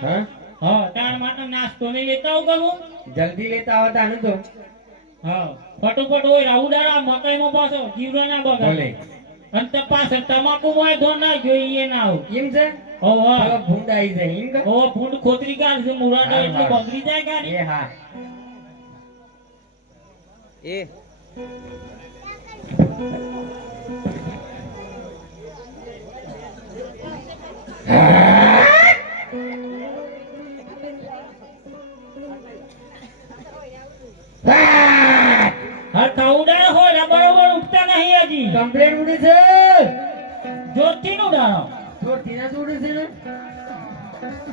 हाँ हाँ तार माता नाश्तो नहीं लेता होगा वो जल्दी लेता होता न तो हाँ फटोफट वो राउडारा मकई में पासो जीवरो ना बगा बोले अंत पास तमाकू में धो ना જોઈએ ના આવ એમ છે ઓ હા હવે ભૂંડ આવી જાય એમ કે ઓ ફૂંડ ખોતરી કાઢ છે મુરાડો હા, એટલું હા. બગડી જાય ગાડી એ હા એ હા કાઉડા હોય બરોબર ઉઠતા નહીં હજી કમ્પ્લેટ ઉડે છે જોરથી નું ઉડાડો તો તીના ઉડે છે ને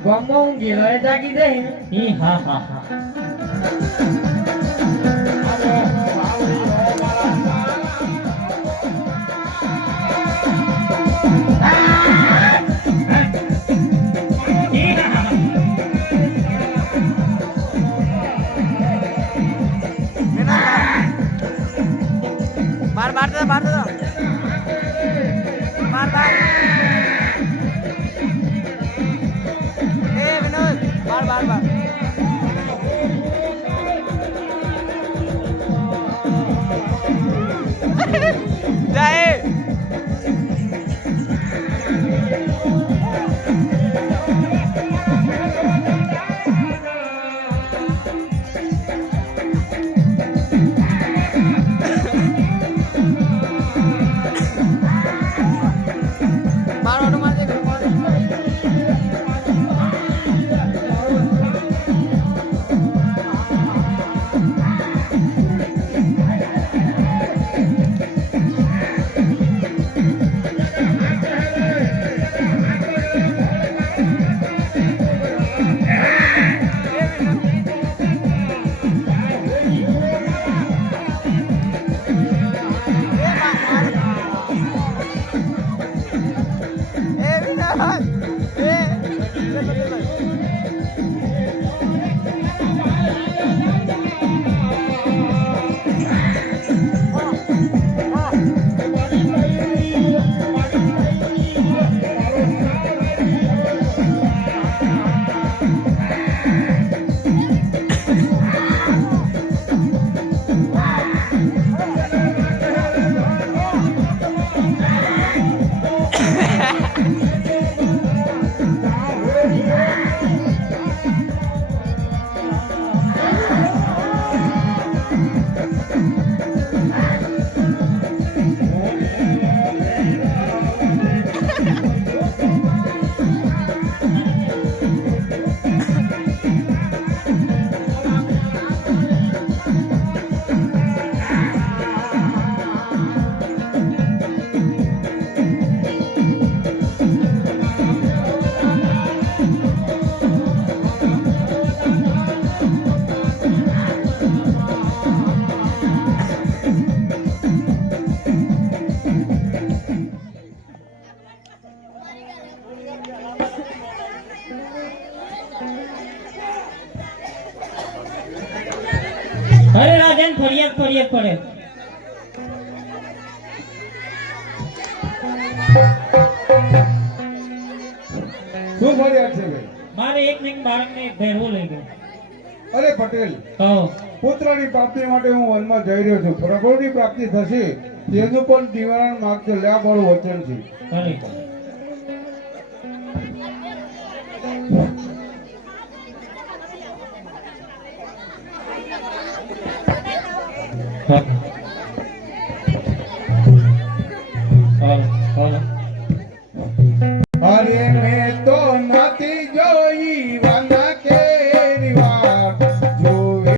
ગમો હું ગેલો એ જાગી જાય ને ઈ હા હા હા ઈ હા હા માર માર દે માર માર એ વિનોદ માર જાય મારો માર દે અરે રાજન ફરિયાદ પડે શું ફરિયાદ છે ભાઈ? મારે એક ને બાળકને ભેરવો લઈ ગયો અરે પટેલ, હા પુત્રની પ્રાપ્તિ માટે હું વનમાં જઈ રહ્યો છું. પ્રભુની પ્રાપ્તિ થશે તેનું પણ નિવારણ માગતો લ્યા મારું વચન છે. અરે હા